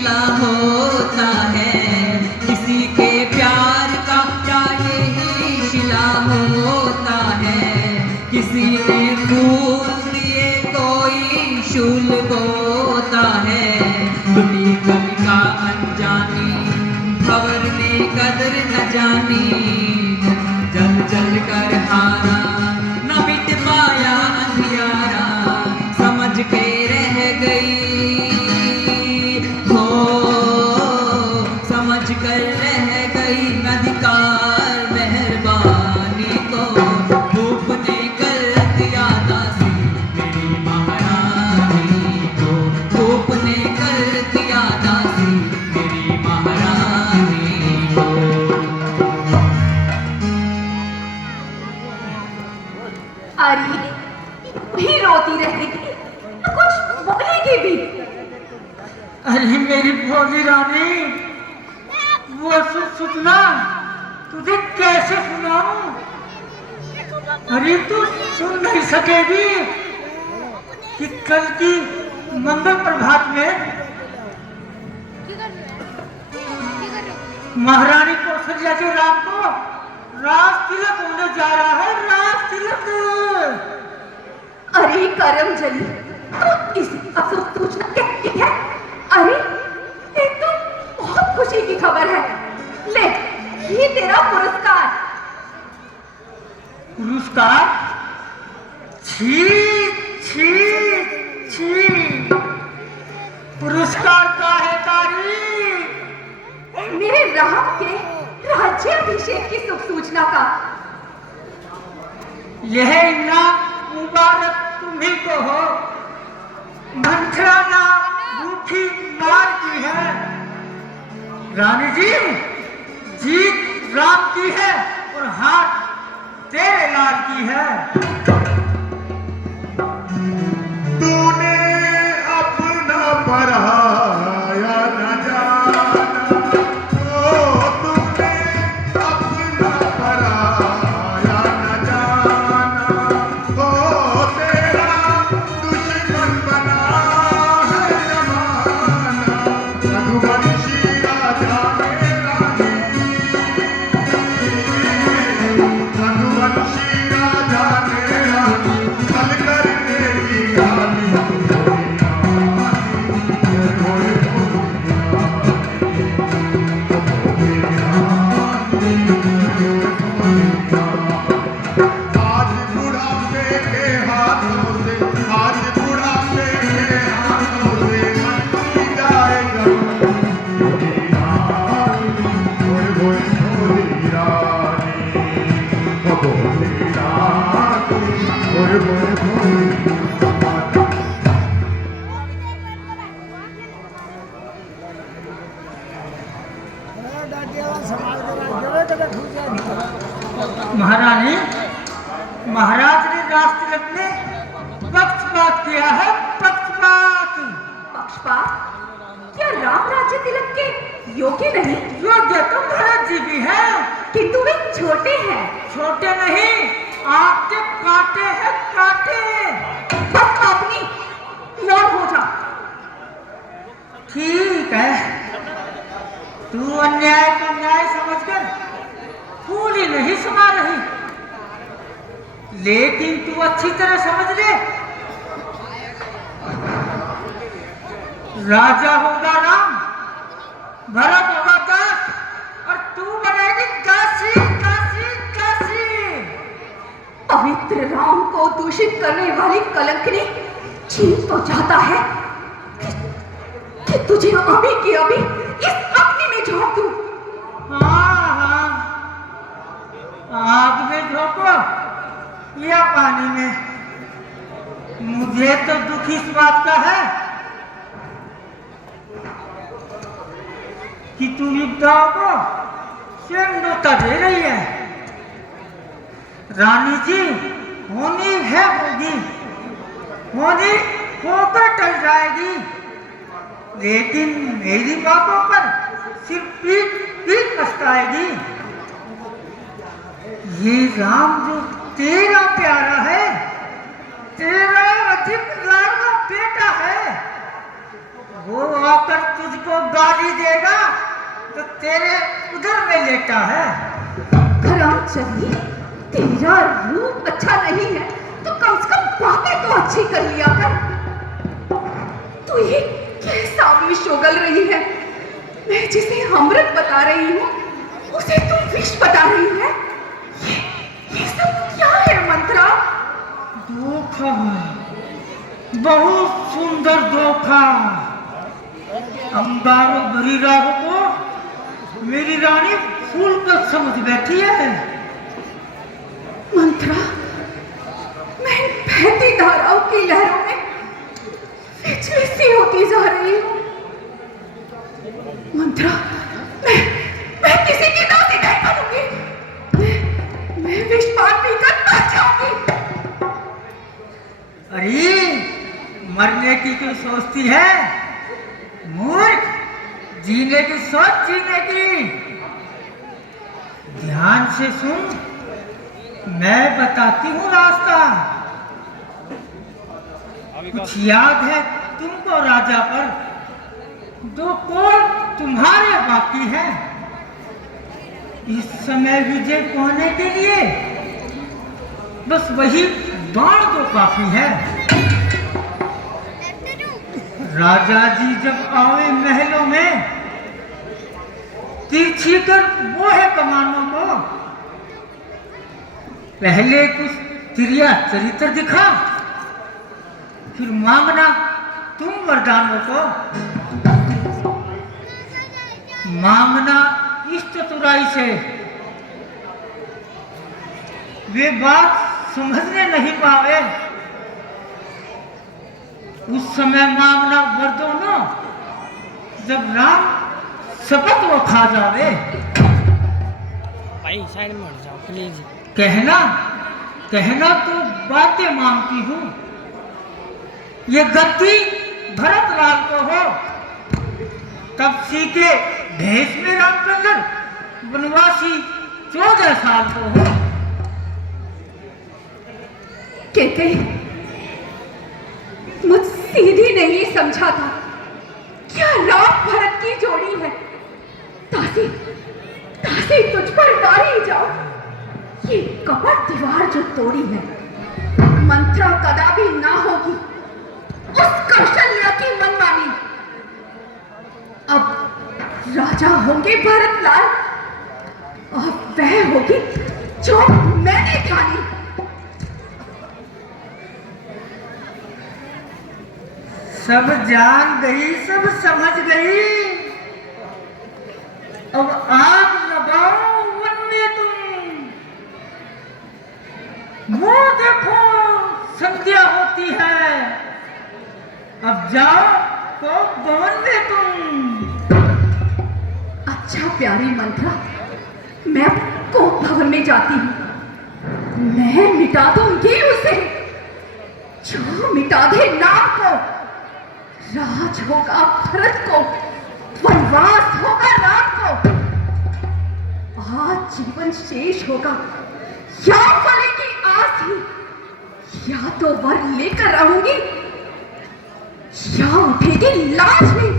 शिला होता है, किसी के प्यार का क्या यही शिला होता है। किसी ने फूल दिए कोई शूल बोता है, टूटी कवि का अनजानी खबर ने कदर न जानी। जल जल कर हारा न मिट पाया अंधियारा, समझ के रह गई हो, समझ कर रह गई अधिकार मेहरबानी को। धूप ने कर दिया दासी मेरी महारानी को, धूप ने कर दिया दासी मेरी महारानी को। अरे भी रोती रहेगी, कुछ बोलेगी भी। अरे मेरी भोली रानी, वो सुनना तुझे कैसे सुनाऊं? अरे तू सुन नहीं सकेगी कि कल की मंगल प्रभात में महारानी कौशल्या के राम को राज तिलक होने जा रहा है, राज तिलक। अरे करमजली, तो इसी अफसोस सूचना कहती है। अरे ये तो बहुत खुशी की खबर है। ले ये तेरा पुरस्कार। पुरस्कार? छी छी छी, पुरस्कार का है कारी? मेरे राम के राज्याभिषेक की शुभ सूचना का। यह इनाम मुबारक तुम्ही को हो। मंथरा नाम रूठी मार की है। रानी जी, जीत राम की है और हाथ तेरे लाल की है। तूने अपना पराया न जाना, ओ तूने अपना पराया न जाना, ओ तेरा दुश्मन बना है जमाना। रघुवंशी राजा मेरा रघुवंशी राजा मेरा छल करने की गाली आज बुढ़ापे के हाथों से, आज बुढ़ापे के हाथों से मची जाएगा भोली रानी, भोली भोली रानी, भोली रानी, भोली भोली महारानी, महाराज ने राज तिलक में पक्षपात किया है, पक्षपात। पक्षपात? क्या राम राज्य तिलक के योग्य नहीं? योग्य तो भरत जी भी है, किंतु वे छोटे हैं। छोटे नहीं, आपके काटे हैं काटे। बस अपनी मौन हो जा। ठीक है, तू अन्याय को न्याय समझकर फूली नहीं समा रही, लेकिन तू अच्छी तरह समझ ले, राजा होगा राम, भरत होगा दास, और तू बनेगी दासी दासी दासी। पवित्र राम को दूषित करने वाली कलंकनी छीन तो चाहता है कि तुझे अभी की अभी इस अग्नि में झोंक दूं। हाँ हाँ, आग में झोंको या पानी में, मुझे तो दुख इस बात का है कि तू युद्धाओं को सेंधुता दे रही है। रानी जी होनी है, होगी, होनी होकर टल जाएगी, लेकिन मेरी बातों पर सिर्फ पीठ पीठ पछताएगी। ये राम जो तेरा प्यारा है, तेरा अधिक लाडला बेटा है, वो आकर तुझको तेरे उधर में लेटा है। हरामजादी, तेरा रूप अच्छा नहीं है तो कम से कम बातें तो अच्छी कर लिया कर। तू ये कैसा विष उगल रही है? मैं जिसे अमृत बता रही हूँ उसे तुम विष बता रही है। ये सब क्या है मंत्रा? धोखा, बहुत सुंदर धोखा। अंगारों भरी राह को मेरी रानी फूल पर समझ बैठी है। मंत्रा, मैं बहती धाराओं की लहरों में विचलित सी होती जा रही हूँ। मंत्रा, मैं किसी की दोस्ती नहीं करूंगी। मैं विष पान पीकर मर जाऊंगी। अरे मरने की क्यों सोचती है मूर्ख? जीने की सोच, जीने की। ध्यान से सुन, मैं बताती हूँ रास्ता। कुछ याद है तुमको राजा पर? दो कोर तुम्हारे बाकी है। इस समय विजय पाने के लिए बस वही बाण तो काफी है। राजा जी जब आवे महलों में, तिरछी कर बोहे कमानों को। पहले कुछ तिरिया चरित्र दिखा, फिर मांगना तुम वरदानों को। मांगना इस चतुराई से, वे बात समझने नहीं पावे। उस समय मांगना वरदानों जब राम शपथ वो खा जावे। भाई साइड में हट जाओ प्लीज। कहना तो बातें मांगती हूँ। ये गद्दी भरत लाल को हो, तब सीखे भेष में रामचंद्र वनवासी 14 साल को हो। कहते मुझ सीधी नहीं समझा था। क्या राम भरत की जोड़ी है? तासी तासी तुझ पर डाली जाओ। ये कपट दीवार जो तोड़ी है, मंत्रा कदापि ना होगी उस कौशल्या की मनमानी। अब राजा होंगे भरतलाल और वह होगी जो मैंने ठानी। सब जान गई, सब समझ गई। अब आग लगाओ वन में तुम। मुंह देखो, संध्या होती है। अब जाओ तो भवन में तुम। अच्छा प्यारी मंत्रा, मैं कोप भवन में जाती हूँ। मैं मिटा दूंगी उसे, जो मिटा दे नाम को। राज होगा भरत को, वनवास होगा राम को। आज जीवन शेष होगा या फले की आस ही। या तो वर लेकर रहूंगी या उठेगी लाज में।